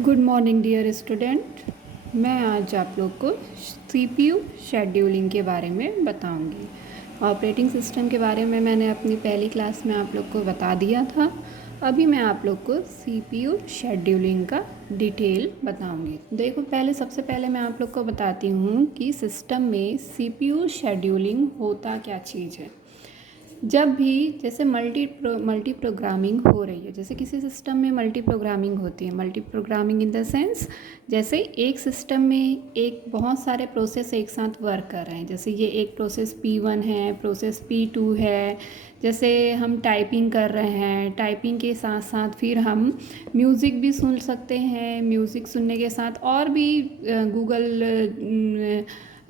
Good morning dear student. मैं आज आप लोग को सीपीयू शेड्यूलिंग के बारे में बताऊंगी। ऑपरेटिंग सिस्टम के बारे में मैंने अपनी पहली क्लास में आप लोग को बता दिया था। अभी मैं आप लोग को सीपीयू शेड्यूलिंग का डिटेल बताऊंगी। देखो, सबसे पहले मैं आप लोग को बताती हूँ कि सिस्टम में सीपीयू शेड्यूलिंग होता क्या चीज़ है। जब भी जैसे मल्टी प्रोग्रामिंग हो रही है, जैसे किसी सिस्टम में मल्टी प्रोग्रामिंग होती है। Multi programming in the sense, जैसे एक सिस्टम में एक बहुत सारे प्रोसेस एक साथ वर्क कर रहे हैं। जैसे ये एक प्रोसेस P1 है, प्रोसेस P2 है। जैसे हम टाइपिंग कर रहे हैं, टाइपिंग के साथ साथ फिर हम म्यूज़िक भी सुन सकते हैं। म्यूज़िक सुनने के साथ और भी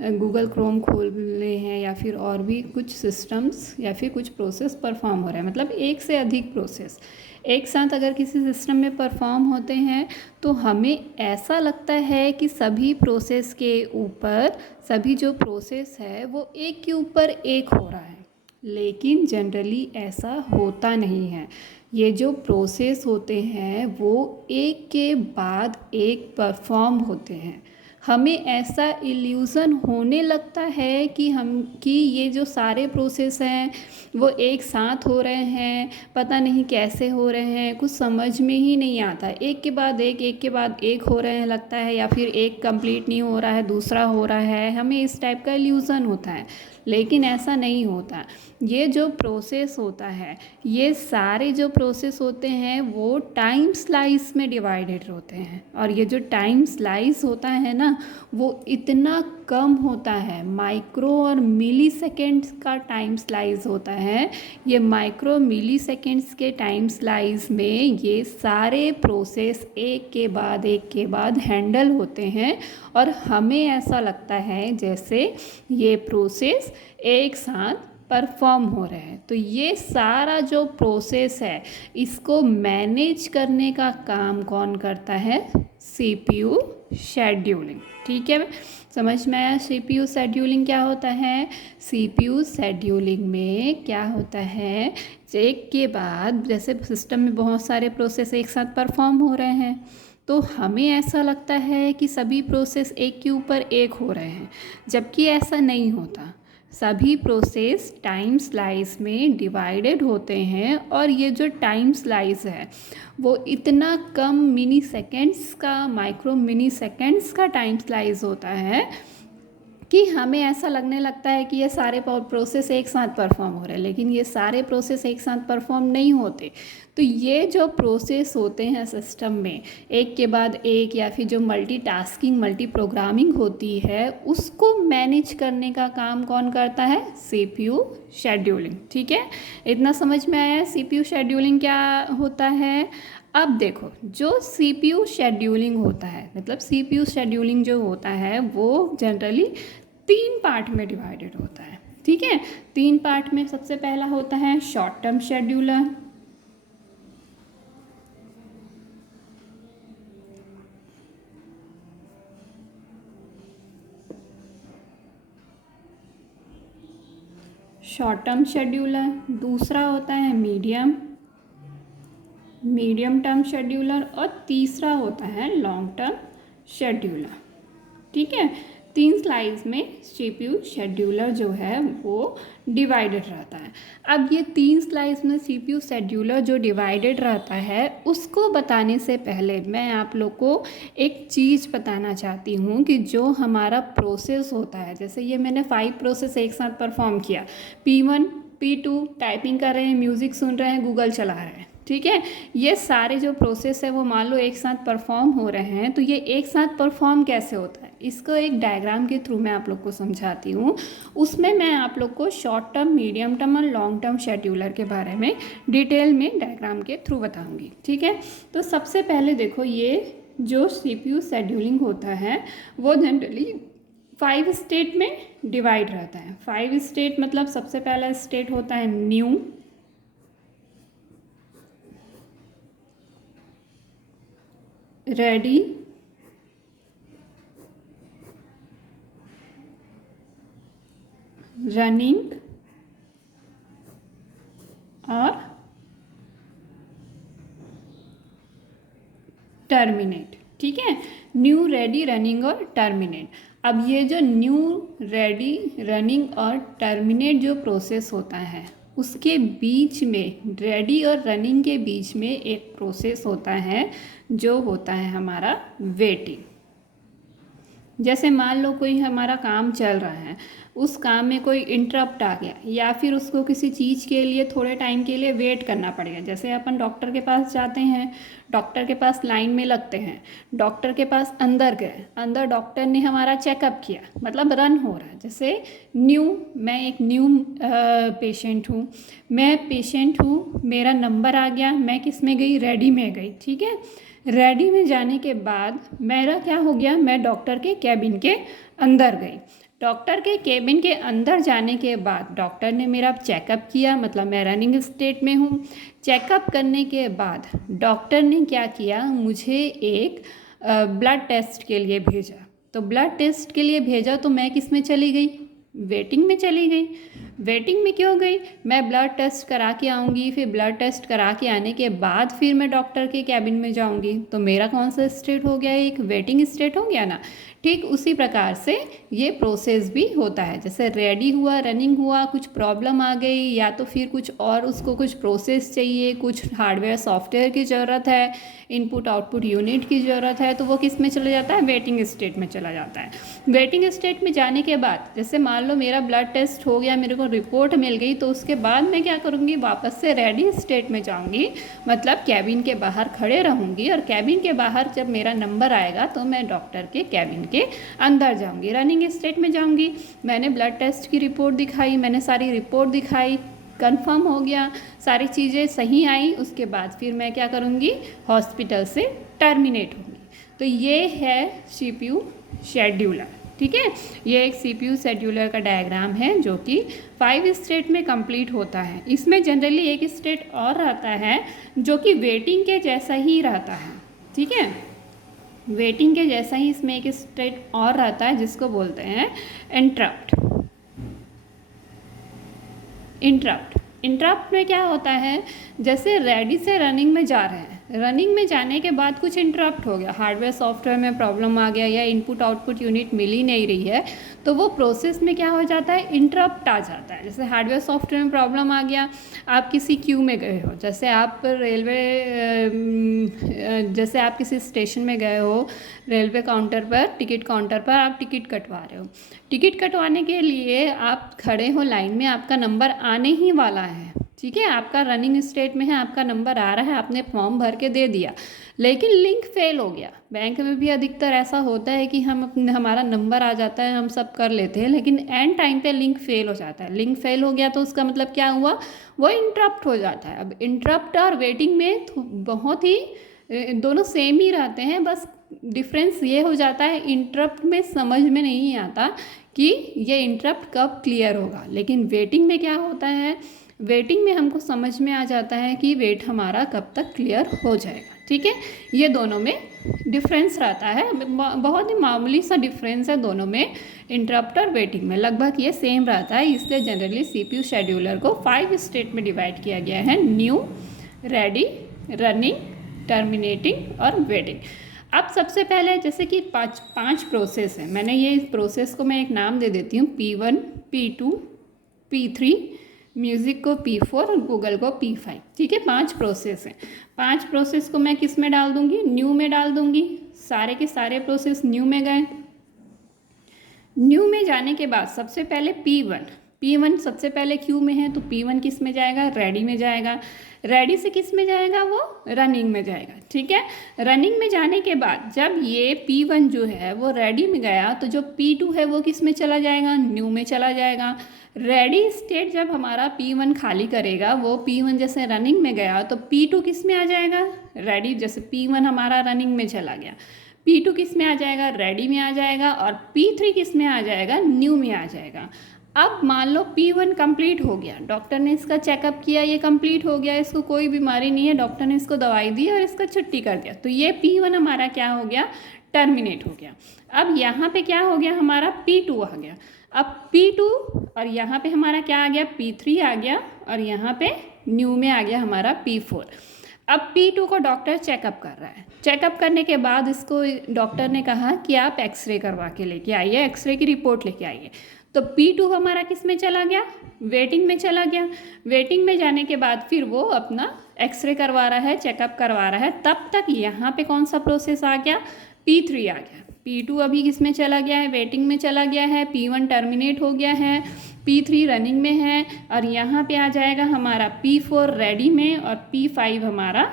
गूगल क्रोम खोल रहे हैं, या फिर और भी कुछ सिस्टम्स या फिर कुछ प्रोसेस परफॉर्म हो रहे हैं। मतलब एक से अधिक प्रोसेस एक साथ अगर किसी सिस्टम में परफॉर्म होते हैं तो हमें ऐसा लगता है कि सभी प्रोसेस के ऊपर, सभी जो प्रोसेस है वो एक के ऊपर एक हो रहा है। लेकिन जनरली ऐसा होता नहीं है। ये जो प्रोसेस होते हैं वो एक के बाद एक परफॉर्म होते हैं। हमें ऐसा इल्यूज़न होने लगता है कि ये जो सारे प्रोसेस हैं वो एक साथ हो रहे हैं। पता नहीं कैसे हो रहे हैं, कुछ समझ में ही नहीं आता। एक के बाद एक हो रहे हैं लगता है, या फिर एक कंप्लीट नहीं हो रहा है दूसरा हो रहा है। हमें इस टाइप का इल्यूज़न होता है, लेकिन ऐसा नहीं होता। ये जो प्रोसेस होता है, ये सारे जो प्रोसेस होते हैं वो टाइम स्लाइस में डिवाइडेड होते हैं। और ये जो टाइम स्लाइस होता है ना, वो इतना कम होता है, माइक्रो और मिली सेकेंड्स का टाइम स्लाइस होता है। ये माइक्रो मिली सेकेंड्स के टाइम स्लाइस में ये सारे प्रोसेस एक के बाद हैंडल होते हैं। और हमें ऐसा लगता है जैसे ये प्रोसेस एक साथ परफॉर्म हो रहे हैं। तो ये सारा जो प्रोसेस है, इसको मैनेज करने का काम कौन करता है? CPU scheduling. ठीक है, समझ में आया सीपीयू शेड्यूलिंग क्या होता है? सीपीयू शेड्यूलिंग में क्या होता है, एक के बाद जैसे सिस्टम में बहुत सारे प्रोसेस एक साथ परफॉर्म हो रहे हैं, तो हमें ऐसा लगता है कि सभी प्रोसेस एक के ऊपर एक हो रहे हैं, जबकि ऐसा नहीं होता। सभी प्रोसेस टाइम स्लाइस में डिवाइडेड होते हैं। और ये जो टाइम स्लाइस है वो इतना कम मिनी सेकेंड्स का, माइक्रो मिनी सेकेंड्स का टाइम स्लाइस होता है कि हमें ऐसा लगने लगता है कि ये सारे प्रोसेस एक साथ परफॉर्म हो रहे हैं, लेकिन ये सारे प्रोसेस एक साथ परफॉर्म नहीं होते। तो ये जो प्रोसेस होते हैं सिस्टम में एक के बाद एक, या फिर जो मल्टीटास्किंग, मल्टी प्रोग्रामिंग होती है, उसको मैनेज करने का काम कौन करता है? CPU scheduling. ठीक है, इतना समझ में आया सीपीयू शेड्यूलिंग क्या होता है। अब देखो, जो सीपीयू शेड्यूलिंग होता है, मतलब सीपीयू शेड्यूलिंग जो होता है वो जनरली 3 पार्ट में डिवाइडेड होता है। ठीक है, 3 पार्ट में सबसे पहला होता है short term scheduler. Short term scheduler, दूसरा होता है मीडियम टर्म शेड्यूलर, और तीसरा होता है लॉन्ग टर्म शेड्यूलर। ठीक है, 3 स्लाइड्स में सीपीयू शेड्यूलर जो है वो डिवाइडेड रहता है। अब ये 3 स्लाइड्स में सीपीयू शेड्यूलर जो डिवाइडेड रहता है, उसको बताने से पहले मैं आप लोग को एक चीज़ बताना चाहती हूँ कि जो हमारा प्रोसेस होता है, जैसे ये मैंने 5 प्रोसेस एक साथ परफॉर्म किया। P1 P2 टाइपिंग कर रहे हैं, म्यूज़िक सुन रहे हैं, गूगल चला रहे हैं। ठीक है, ये सारे जो प्रोसेस है वो मान लो एक साथ परफॉर्म हो रहे हैं। तो ये एक साथ परफॉर्म कैसे होता है, इसको एक डायग्राम के थ्रू मैं आप लोग को समझाती हूँ। उसमें मैं आप लोग को शॉर्ट टर्म, मीडियम टर्म और लॉन्ग टर्म शेड्यूलर के बारे में डिटेल में डायग्राम के थ्रू बताऊँगी। ठीक है, तो सबसे पहले देखो, ये जो सीपीयू शेड्यूलिंग होता है वो जनरली 5 स्टेट में डिवाइड रहता है। 5 स्टेट मतलब सबसे पहला स्टेट होता है न्यू, रेडी, रनिंग और टर्मिनेट। ठीक है, न्यू, रेडी, रनिंग और टर्मिनेट। अब ये जो न्यू, रेडी, रनिंग और टर्मिनेट जो प्रोसेस होता है, उसके बीच में, रेडी और रनिंग के बीच में एक प्रोसेस होता है जो होता है हमारा वेटिंग। जैसे मान लो कोई हमारा काम चल रहा है, उस काम में कोई इंटरप्ट आ गया या फिर उसको किसी चीज़ के लिए थोड़े टाइम के लिए वेट करना पड़ेगा। जैसे अपन डॉक्टर के पास जाते हैं, डॉक्टर के पास लाइन में लगते हैं, डॉक्टर के पास अंदर गए, अंदर डॉक्टर ने हमारा चेकअप किया, मतलब रन हो रहा है। जैसे मैं एक न्यू पेशेंट हूँ, मेरा नंबर आ गया, मैं किस में गई, रेडी में गई। ठीक है, रेडी में जाने के बाद मेरा क्या हो गया, मैं डॉक्टर के कैबिन के अंदर गई। डॉक्टर के केबिन के अंदर जाने के बाद डॉक्टर ने मेरा चेकअप किया, मतलब मैं रनिंग स्टेट में हूँ। चेकअप करने के बाद डॉक्टर ने क्या किया, मुझे एक ब्लड टेस्ट के लिए भेजा। तो ब्लड टेस्ट के लिए भेजा तो मैं किस में चली गई, वेटिंग में चली गई। वेटिंग में क्यों गई, मैं ब्लड टेस्ट करा के आऊँगी, फिर ब्लड टेस्ट करा के आने के बाद फिर मैं डॉक्टर के कैबिन में जाऊँगी, तो मेरा कौन सा स्टेट हो गया, एक वेटिंग स्टेट हो गया ना। ठीक उसी प्रकार से ये प्रोसेस भी होता है। जैसे रेडी हुआ, रनिंग हुआ, कुछ प्रॉब्लम आ गई या तो फिर कुछ और उसको कुछ प्रोसेस चाहिए, कुछ हार्डवेयर सॉफ्टवेयर की ज़रूरत है, इनपुट आउटपुट यूनिट की ज़रूरत है, तो वो किस में चला जाता है, वेटिंग स्टेट में चला जाता है। वेटिंग स्टेट में जाने के बाद जैसे मान लो मेरा ब्लड टेस्ट हो गया, मेरे को रिपोर्ट मिल गई, तो उसके बाद मैं क्या करूँगी, वापस से रेडी स्टेट में जाऊँगी, मतलब कैबिन के बाहर खड़े रहूँगी, और कैबिन के बाहर जब मेरा नंबर आएगा तो मैं डॉक्टर के कैबिन के अंदर जाऊँगी, रनिंग स्टेट में जाऊँगी। मैंने ब्लड टेस्ट की रिपोर्ट दिखाई, मैंने सारी रिपोर्ट दिखाई, कंफर्म हो गया, सारी चीज़ें सही आई, उसके बाद फिर मैं क्या करूँगी, हॉस्पिटल से टर्मिनेट होंगी। तो ये है CPU शेड्यूलर। ठीक है, ये एक CPU शेड्यूलर का डायग्राम है जो कि 5 स्टेट में कंप्लीट होता है। इसमें जनरली एक स्टेट और रहता है जो कि वेटिंग के जैसा ही रहता है। ठीक है, वेटिंग के जैसा ही इसमें एक स्टेट और रहता है जिसको बोलते हैं इंटरप्ट। इंटरप्ट में क्या होता है, जैसे रेडी से रनिंग में जा रहे हैं, रनिंग में जाने के बाद कुछ इंटरप्ट हो गया, हार्डवेयर सॉफ्टवेयर में प्रॉब्लम आ गया या इनपुट आउटपुट यूनिट मिल ही नहीं रही है, तो वो प्रोसेस में क्या हो जाता है, इंटरप्ट आ जाता है। जैसे हार्डवेयर सॉफ्टवेयर में प्रॉब्लम आ गया, आप किसी क्यू में गए हो, जैसे आप जैसे आप किसी स्टेशन में गए हो, रेलवे काउंटर पर, टिकट काउंटर पर आप टिकट कटवा रहे हो। टिकट कटवाने के लिए आप खड़े हो लाइन में, आपका नंबर आने ही वाला है। ठीक है, आपका रनिंग स्टेट में है, आपका नंबर आ रहा है, आपने फॉर्म भर के दे दिया, लेकिन लिंक फेल हो गया। बैंक में भी अधिकतर ऐसा होता है कि हमारा नंबर आ जाता है, हम सब कर लेते हैं, लेकिन एंड टाइम पे लिंक फेल हो जाता है। लिंक फेल हो गया तो उसका मतलब क्या हुआ, वो इंटरप्ट हो जाता है। अब इंटरप्ट और वेटिंग में बहुत ही दोनों सेम ही रहते हैं, बस डिफरेंस ये हो जाता है, इंटरप्ट में समझ में नहीं आता कि ये इंटरप्ट कब क्लियर होगा, लेकिन वेटिंग में क्या होता है, वेटिंग में हमको समझ में आ जाता है कि वेट हमारा कब तक क्लियर हो जाएगा। ठीक है, ये दोनों में डिफरेंस रहता है, बहुत ही मामूली सा डिफरेंस है दोनों में, इंटरप्ट और वेटिंग में लगभग ये सेम रहता है। इसलिए जनरली CPU शेड्यूलर को 5 स्टेट में डिवाइड किया गया है, न्यू, रेडी, रनिंग, टर्मिनेटिंग और वेटिंग। अब सबसे पहले जैसे कि पांच प्रोसेस है, मैंने ये प्रोसेस को मैं एक नाम दे देती हूँ, P1, P2, P3, म्यूज़िक को P4 और गूगल को P5। ठीक है, 5 प्रोसेस हैं। 5 प्रोसेस को मैं किस में डाल दूँगी, न्यू में डाल दूँगी। सारे के सारे प्रोसेस न्यू में गए। न्यू में जाने के बाद सबसे पहले P1 सबसे पहले क्यू में है, तो P1 किस में जाएगा, रेडी में जाएगा। रेडी से किस में जाएगा, वो रनिंग में जाएगा। ठीक है, रनिंग में जाने के बाद जब ये P1 जो है वो रेडी में गया, तो जो P2 है वो किस में चला जाएगा, न्यू में चला जाएगा। रेडी स्टेट जब हमारा P1 खाली करेगा, वो P1 जैसे रनिंग में गया तो P2 किस में आ जाएगा, रेडी। जैसे P1 हमारा रनिंग में चला गया, P2 किस में आ जाएगा, रेडी में आ जाएगा, और P3 किस में आ जाएगा, न्यू में आ जाएगा। अब मान लो P1 कंप्लीट हो गया, डॉक्टर ने इसका चेकअप किया, ये कंप्लीट हो गया, इसको कोई बीमारी नहीं है, डॉक्टर ने इसको दवाई दी और इसका छुट्टी कर दिया, तो ये P1 हमारा क्या हो गया, टर्मिनेट हो गया। अब यहाँ पे क्या हो गया, हमारा P2 आ गया। अब P2 और यहाँ पे हमारा क्या आ गया, P3 आ गया, और यहाँ पे न्यू में आ गया हमारा P4। अब P2 को डॉक्टर चेकअप कर रहा है। चेकअप करने के बाद इसको डॉक्टर ने कहा कि आप एक्सरे करवा के लेके आइए, एक्सरे की रिपोर्ट लेके आइए। तो P2 हमारा किस में चला गया, वेटिंग में चला गया। वेटिंग में जाने के बाद फिर वो अपना एक्सरे करवा रहा है, चेकअप करवा रहा है। तब तक यहाँ पे कौन सा प्रोसेस आ गया, P3 आ गया। P2 अभी किस में चला गया है, वेटिंग में चला गया है। P1 टर्मिनेट हो गया है, P3 रनिंग में है, और यहाँ पे आ जाएगा हमारा P4 रेडी में, और P5 हमारा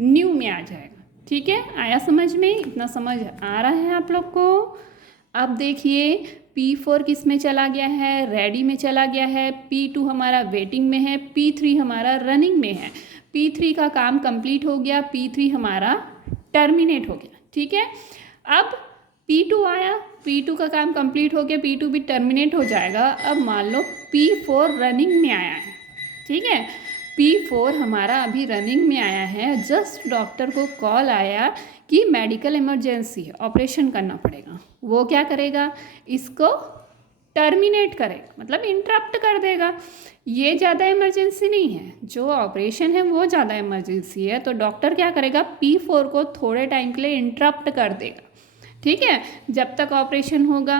न्यू में आ जाएगा। ठीक है, आया समझ में, इतना समझ आ रहा है आप लोग को। अब देखिए P4 किस में चला गया है, रेडी में चला गया है। P2 हमारा वेटिंग में है, P3 हमारा रनिंग में है। P3 का काम कंप्लीट हो गया, P3 हमारा टर्मिनेट हो गया। ठीक है, अब P2 आया, P2 का काम कंप्लीट हो गया, P2 भी टर्मिनेट हो जाएगा। अब मान लो P4 रनिंग में आया है। ठीक है, P4 हमारा अभी रनिंग में आया है। जस्ट डॉक्टर को कॉल आया कि मेडिकल इमरजेंसी है, ऑपरेशन करना पड़ेगा। वो क्या करेगा, इसको टर्मिनेट करेगा, मतलब इंटरप्ट कर देगा। ये ज़्यादा इमरजेंसी नहीं है, जो ऑपरेशन है वो ज़्यादा इमरजेंसी है। तो डॉक्टर क्या करेगा, P4 को थोड़े टाइम के लिए इंटरप्ट कर देगा। ठीक है, जब तक ऑपरेशन होगा।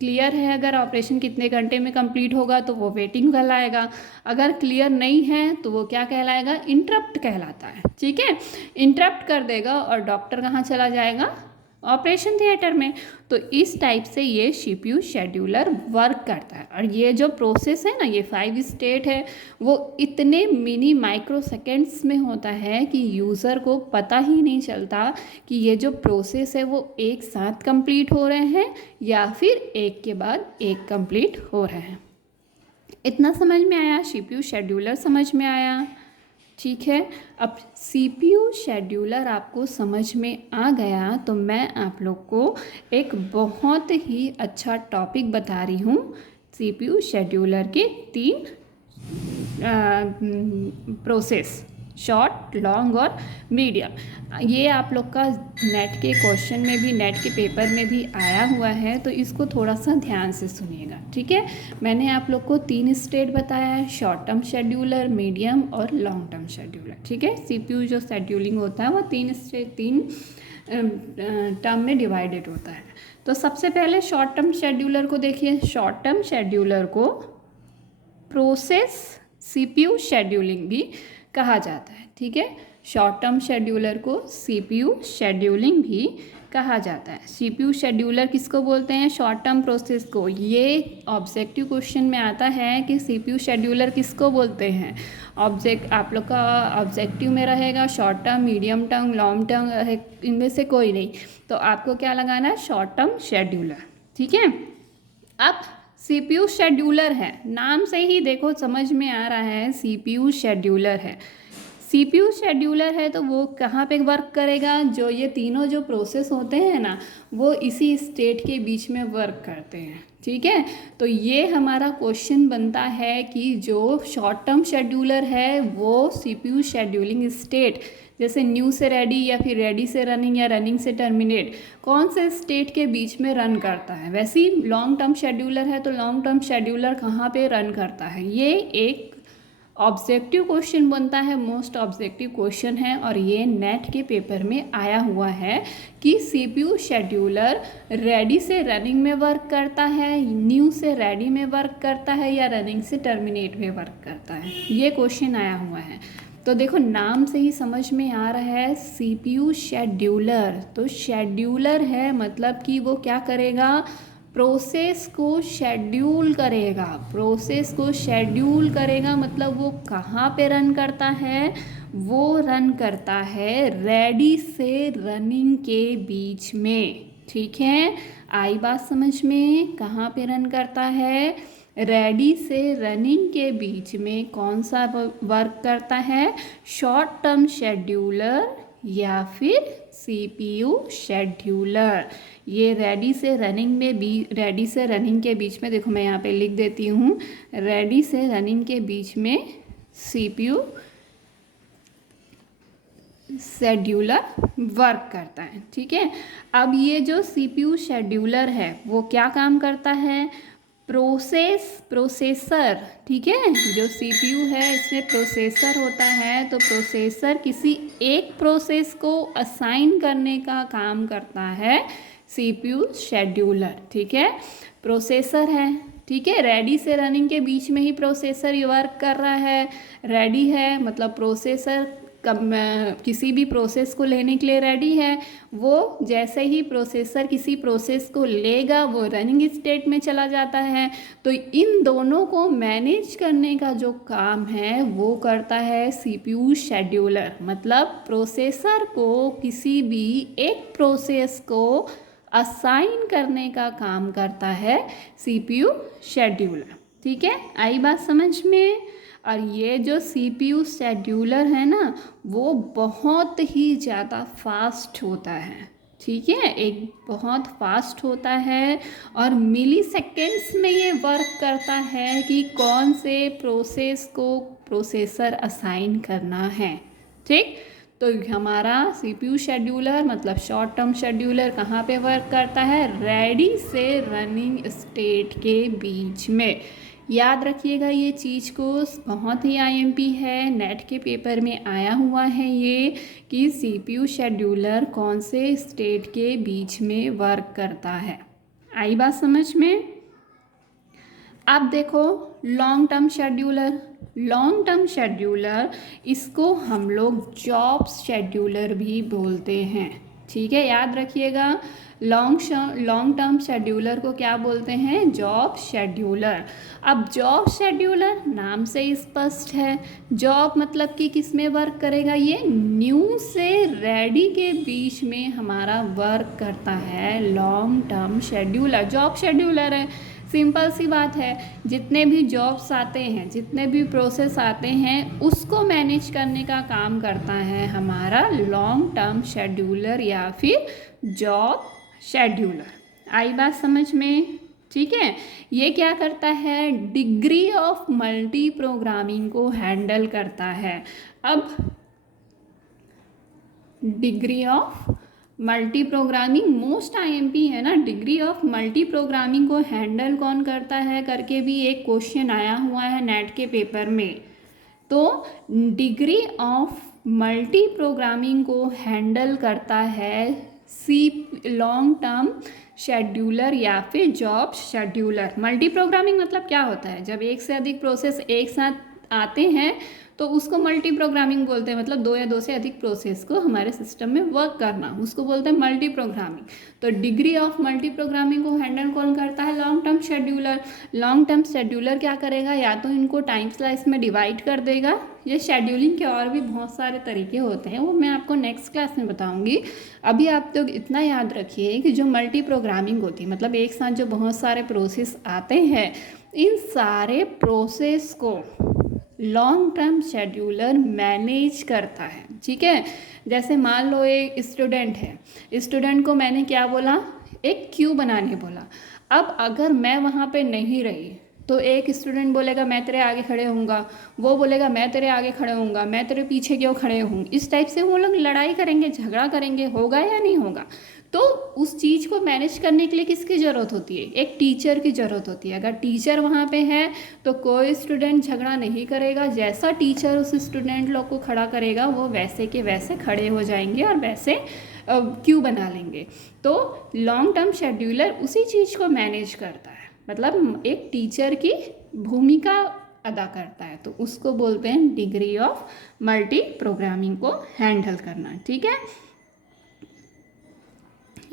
क्लियर है, अगर ऑपरेशन कितने घंटे में कंप्लीट होगा तो वो वेटिंग कहलाएगा। अगर क्लियर नहीं है तो वो क्या कहलाएगा, इंटरप्ट कहलाता है। ठीक है, इंटरप्ट कर देगा और डॉक्टर कहाँ चला जाएगा, ऑपरेशन थिएटर में। तो इस टाइप से ये CPU शेड्यूलर वर्क करता है। और ये जो प्रोसेस है ना, ये 5 स्टेट है, वो इतने मिनी माइक्रो सेकेंड्स में होता है कि यूज़र को पता ही नहीं चलता कि ये जो प्रोसेस है वो एक साथ कंप्लीट हो रहे हैं या फिर एक के बाद एक कंप्लीट हो रहे हैं। इतना समझ में आया, CPU शेड्यूलर समझ में आया। ठीक है, अब CPU शेड्यूलर आपको समझ में आ गया तो मैं आप लोग को एक बहुत ही अच्छा टॉपिक बता रही हूँ। CPU शेड्यूलर के 3 प्रोसेस, शॉर्ट, लॉन्ग और मीडियम। ये आप लोग का नेट के क्वेश्चन में भी, नेट के पेपर में भी आया हुआ है, तो इसको थोड़ा सा ध्यान से सुनिएगा। ठीक है, मैंने आप लोग को 3 स्टेट बताया है, शॉर्ट टर्म शेड्यूलर, मीडियम और लॉन्ग टर्म शेड्यूलर। ठीक है, CPU जो शेड्यूलिंग होता है वो 3 टर्म में डिवाइडेड होता है। तो सबसे पहले शॉर्ट टर्म शेड्यूलर को देखिए। शॉर्ट टर्म शेड्यूलर को प्रोसेस CPU शेड्यूलिंग भी कहा जाता है। ठीक है, शॉर्ट टर्म शेड्यूलर को CPU शेड्यूलिंग भी कहा जाता है। CPU शेड्यूलर किसको बोलते हैं, शॉर्ट टर्म प्रोसेस को। ये ऑब्जेक्टिव क्वेश्चन में आता है कि CPU शेड्यूलर किसको बोलते हैं। आप लोग का ऑब्जेक्टिव में रहेगा short term, medium term, long term, इनमें से कोई नहीं। तो आपको क्या लगाना है, शॉर्ट टर्म शेड्यूलर। ठीक है, अब CPU शेड्यूलर है, नाम से ही देखो समझ में आ रहा है CPU शेड्यूलर है। CPU शेड्यूलर है तो वो कहाँ पे वर्क करेगा, जो ये तीनों जो प्रोसेस होते हैं ना, वो इसी स्टेट के बीच में वर्क करते हैं। ठीक है, तो ये हमारा क्वेश्चन बनता है कि जो शॉर्ट टर्म शेड्यूलर है वो CPU शेड्यूलिंग स्टेट, जैसे न्यू से रेडी या फिर रेडी से रनिंग या रनिंग से टर्मिनेट, कौन से स्टेट के बीच में रन करता है। वैसे ही लॉन्ग टर्म शेड्यूलर है तो लॉन्ग टर्म शेड्यूलर कहाँ पे रन करता है। ये एक ऑब्जेक्टिव क्वेश्चन बनता है, मोस्ट ऑब्जेक्टिव क्वेश्चन है, और ये नेट के पेपर में आया हुआ है कि CPU शेड्यूलर रेडी से रनिंग में वर्क करता है, न्यू से रेडी में वर्क करता है, या रनिंग से टर्मिनेट में वर्क करता है। ये क्वेश्चन आया हुआ है। तो देखो नाम से ही समझ में आ रहा है CPU शेड्यूलर, तो शेड्यूलर है मतलब कि वो क्या करेगा, प्रोसेस को शेड्यूल करेगा। प्रोसेस को शेड्यूल करेगा मतलब वो कहाँ पे रन करता है, वो रन करता है रेडी से रनिंग के बीच में। ठीक है, आई बात समझ में, कहाँ पे रन करता है, रेडी से रनिंग के बीच में कौन सा वर्क करता है, शॉर्ट टर्म शेड्यूलर या फिर CPU शेड्यूलर। ये रेडी से रनिंग में भी, रेडी से रनिंग के बीच में, देखो मैं यहाँ पे लिख देती हूँ, रेडी से रनिंग के बीच में CPU शेड्यूलर वर्क करता है। ठीक है, अब ये जो CPU शेड्यूलर है वो क्या काम करता है, प्रोसेसर, ठीक है, जो सीपीयू है इसमें प्रोसेसर होता है, तो प्रोसेसर किसी एक प्रोसेस को असाइन करने का काम करता है सीपीयू शेड्यूलर, ठीक है। प्रोसेसर है, ठीक है, रेडी से रनिंग के बीच में ही प्रोसेसर ये वर्क कर रहा है। रेडी है मतलब प्रोसेसर किसी भी प्रोसेस को लेने के लिए रेडी है। वो जैसे ही प्रोसेसर किसी प्रोसेस को लेगा वो रनिंग स्टेट में चला जाता है। तो इन दोनों को मैनेज करने का जो काम है वो करता है सीपीयू शेड्यूलर। मतलब प्रोसेसर को किसी भी एक प्रोसेस को असाइन करने का काम करता है सीपीयू शेड्यूलर, ठीक है। आई बात समझ में। और ये जो सीपीयू शेड्यूलर है ना वो बहुत ही ज़्यादा फास्ट होता है, ठीक है, एक बहुत फास्ट होता है और मिली सेकेंड्स में ये वर्क करता है कि कौन से प्रोसेस को प्रोसेसर असाइन करना है, ठीक। तो हमारा सीपीयू शेड्यूलर मतलब शॉर्ट टर्म शेड्यूलर कहाँ पे वर्क करता है? रेडी से रनिंग स्टेट के बीच में। याद रखिएगा ये चीज़ को, बहुत ही आईएमपी है, नेट के पेपर में आया हुआ है ये कि सीपीयू शेड्यूलर कौन से स्टेट के बीच में वर्क करता है। आई बात समझ में। अब देखो long term scheduler. Long term scheduler इसको हम लोग जॉब शेड्यूलर भी बोलते हैं, ठीक है, याद रखिएगा। लॉन्ग टर्म शेड्यूलर को क्या बोलते हैं? Job scheduler. अब जॉब शेड्यूलर नाम से स्पष्ट है, जॉब मतलब कि किस में वर्क करेगा? ये न्यू से रेडी के बीच में हमारा वर्क करता है long term scheduler. Job scheduler है, सिंपल सी बात है, जितने भी जॉब्स आते हैं, जितने भी प्रोसेस आते हैं उसको मैनेज करने का काम करता है हमारा लॉन्ग टर्म शेड्यूलर या फिर जॉब शेड्यूलर। आई बात समझ में, ठीक है। ये क्या करता है? डिग्री ऑफ मल्टी प्रोग्रामिंग को हैंडल करता है। अब degree of multi programming most IMP है ना, डिग्री ऑफ मल्टी प्रोग्रामिंग को हैंडल कौन करता है करके भी एक क्वेश्चन आया हुआ है नेट के पेपर में। तो डिग्री ऑफ मल्टी प्रोग्रामिंग को हैंडल करता है लॉन्ग टर्म शेड्यूलर या फिर जॉब शेड्यूलर। मल्टी प्रोग्रामिंग मतलब क्या होता है? जब एक से अधिक प्रोसेस एक साथ आते हैं तो उसको मल्टी प्रोग्रामिंग बोलते हैं। मतलब दो या दो से अधिक प्रोसेस को हमारे सिस्टम में वर्क करना, उसको बोलते हैं मल्टी प्रोग्रामिंग। तो डिग्री ऑफ मल्टी प्रोग्रामिंग को हैंडल कौन करता है? Long term scheduler. Long term scheduler क्या करेगा? या तो इनको टाइम स्लाइस में डिवाइड कर देगा। ये शेड्यूलिंग के और भी बहुत सारे तरीके होते हैं, वो मैं आपको नेक्स्ट क्लास में बताऊँगी। अभी आप लोग इतना याद रखिए कि जो मल्टी प्रोग्रामिंग होती है मतलब एक साथ जो बहुत सारे प्रोसेस आते हैं, इन सारे प्रोसेस को लॉन्ग टर्म शेड्यूलर मैनेज करता है, ठीक है। जैसे मान लो एक स्टूडेंट है, स्टूडेंट को मैंने क्या बोला? एक क्यू बनाने बोला। अब अगर मैं वहाँ पे नहीं रही तो एक स्टूडेंट बोलेगा मैं तेरे आगे खड़े होऊंगा, वो बोलेगा मैं तेरे आगे खड़े होऊंगा, मैं तेरे पीछे क्यों खड़े हूँ। इस टाइप से वो लोग लड़ाई करेंगे, झगड़ा करेंगे, होगा या नहीं होगा। तो उस चीज़ को मैनेज करने के लिए किसकी ज़रूरत होती है? एक टीचर की ज़रूरत होती है। अगर टीचर वहाँ पे है तो कोई स्टूडेंट झगड़ा नहीं करेगा, जैसा टीचर उस स्टूडेंट लोग को खड़ा करेगा वो वैसे के वैसे खड़े हो जाएंगे और वैसे क्यू बना लेंगे। तो लॉन्ग टर्म शेड्यूलर उसी चीज़ को मैनेज करता है, मतलब एक टीचर की भूमिका अदा करता है, तो उसको बोलते हैं डिग्री ऑफ मल्टी प्रोग्रामिंग को हैंडल करना, ठीक है।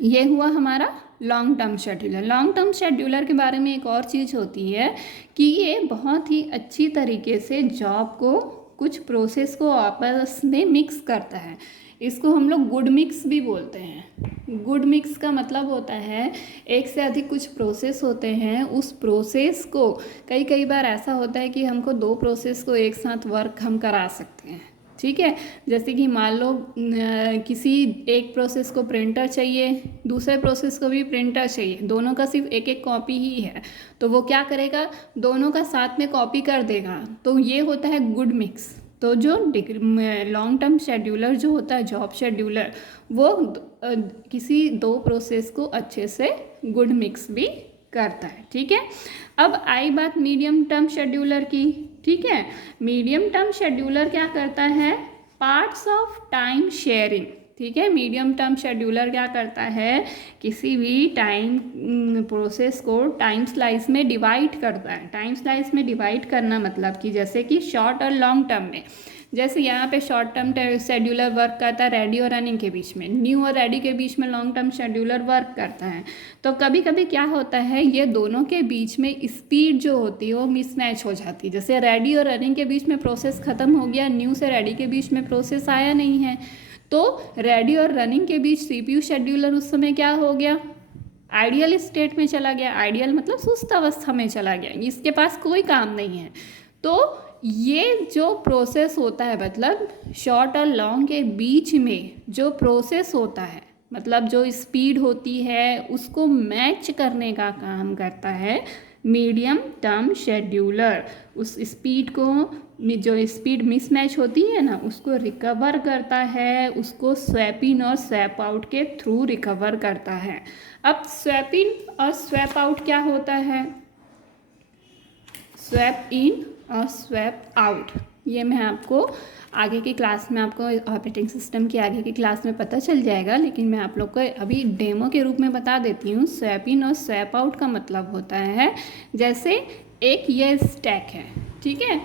ये हुआ हमारा long term scheduler. Long term scheduler के बारे में एक और चीज़ होती है कि ये बहुत ही अच्छी तरीके से जॉब को, कुछ प्रोसेस को आपस में मिक्स करता है। इसको हम लोग गुड मिक्स भी बोलते हैं। गुड मिक्स का मतलब होता है एक से अधिक कुछ प्रोसेस होते हैं, उस प्रोसेस को कई बार ऐसा होता है कि हमको दो प्रोसेस को एक साथ वर्क हम करा सकते हैं, ठीक है। जैसे कि मान लो किसी एक प्रोसेस को प्रिंटर चाहिए, दूसरे प्रोसेस को भी प्रिंटर चाहिए, दोनों का सिर्फ एक एक कॉपी ही है, तो वो क्या करेगा? दोनों का साथ में कॉपी कर देगा। तो ये होता है गुड मिक्स। तो जो लॉन्ग टर्म शेड्यूलर जो होता है, जॉब शेड्यूलर, वो किसी दो प्रोसेस को अच्छे से गुड मिक्स भी करता है। ठीक है, अब आई बात मीडियम टर्म शेड्यूलर की। ठीक है, मीडियम टर्म शेड्यूलर क्या करता है, पार्ट्स ऑफ टाइम शेयरिंग। ठीक है, मीडियम टर्म शेड्यूलर क्या करता है, किसी भी टाइम प्रोसेस को टाइम स्लाइस में डिवाइड करता है। टाइम स्लाइस में डिवाइड करना मतलब कि जैसे कि शॉर्ट और लॉन्ग टर्म में, जैसे यहाँ पे शॉर्ट टर्म शेड्यूलर वर्क करता है रेडी और रनिंग के बीच में, न्यू और रेडी के बीच में लॉन्ग टर्म शेड्यूलर वर्क करता है। तो कभी कभी क्या होता है, ये दोनों के बीच में स्पीड जो होती है वो मिसमैच हो जाती है। जैसे रेडी और रनिंग के बीच में प्रोसेस ख़त्म हो गया, न्यू से रेडी के बीच में प्रोसेस आया नहीं है, तो रेडी और रनिंग के बीच CPU शेड्यूलर उस समय क्या हो गया, आइडियल स्टेट में चला गया। आइडियल मतलब सुस्त अवस्था में चला गया, इसके पास कोई काम नहीं है। तो ये जो प्रोसेस होता है, मतलब शॉर्ट और लॉन्ग के बीच में जो प्रोसेस होता है, मतलब जो स्पीड होती है उसको मैच करने का काम करता है मीडियम टर्म शेड्यूलर। उस स्पीड को, जो स्पीड मिसमैच होती है ना, उसको रिकवर करता है, उसको स्वैप इन और स्वैप आउट के थ्रू रिकवर करता है। अब स्वैप इन और स्वैप आउट क्या होता है, स्वैप इन और स्वैप आउट, ये मैं आपको आगे की क्लास में, आपको ऑपरेटिंग सिस्टम की आगे की क्लास में पता चल जाएगा, लेकिन मैं आप लोग को अभी डेमो के रूप में बता देती हूँ। स्वैप इन और स्वैप आउट का मतलब होता है, जैसे एक ये स्टैक है। ठीक है,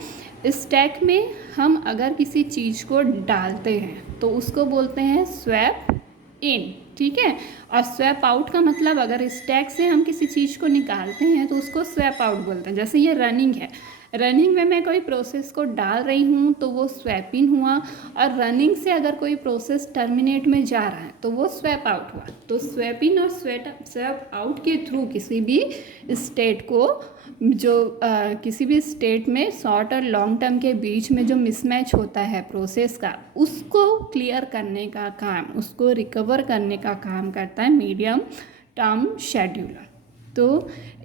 स्टैक में हम अगर किसी चीज़ को डालते हैं तो उसको बोलते हैं स्वैप इन। ठीक है, और स्वैप आउट का मतलब अगर स्टैक से हम किसी चीज़ को निकालते हैं तो उसको स्वैप आउट बोलते हैं। जैसे ये रनिंग है, रनिंग में मैं कोई प्रोसेस को डाल रही हूँ तो वो स्वैप इन हुआ, और रनिंग से अगर कोई प्रोसेस टर्मिनेट में जा रहा है तो वो स्वैप आउट हुआ। तो स्वैप इन और स्वैप आउट के थ्रू किसी भी स्टेट को, जो किसी भी स्टेट में शॉर्ट और लॉन्ग टर्म के बीच में जो मिसमैच होता है प्रोसेस का, उसको क्लियर करने का काम, उसको रिकवर करने का काम करता है मीडियम टर्म शेड्यूलर। तो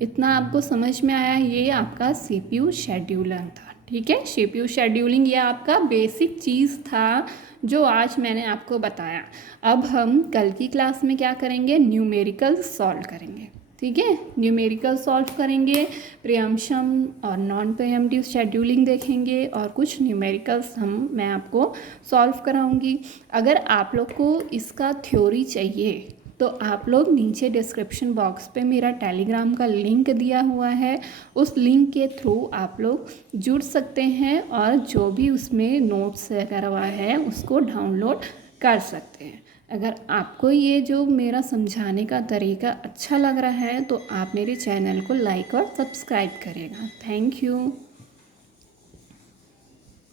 इतना आपको समझ में आया, ये आपका CPU शेड्यूलर था। ठीक है, CPU शेड्यूलिंग ये आपका बेसिक चीज़ था जो आज मैंने आपको बताया। अब हम कल की क्लास में क्या करेंगे, न्यूमेरिकल सॉल्व करेंगे। ठीक है, न्यूमेरिकल सॉल्व करेंगे, प्रीएम्पशन और नॉन प्रीएम्प्टिव शेड्यूलिंग देखेंगे, और कुछ न्यूमेरिकल्स मैं आपको सॉल्व कराऊंगी। अगर आप लोग को इसका थ्योरी चाहिए तो आप लोग नीचे डिस्क्रिप्शन बॉक्स पे मेरा टेलीग्राम का लिंक दिया हुआ है, उस लिंक के थ्रू आप लोग जुड़ सकते हैं और जो भी उसमें नोट्स करवा है उसको डाउनलोड कर सकते हैं। अगर आपको ये जो मेरा समझाने का तरीका अच्छा लग रहा है तो आप मेरे चैनल को लाइक और सब्सक्राइब करेगा। Thank you.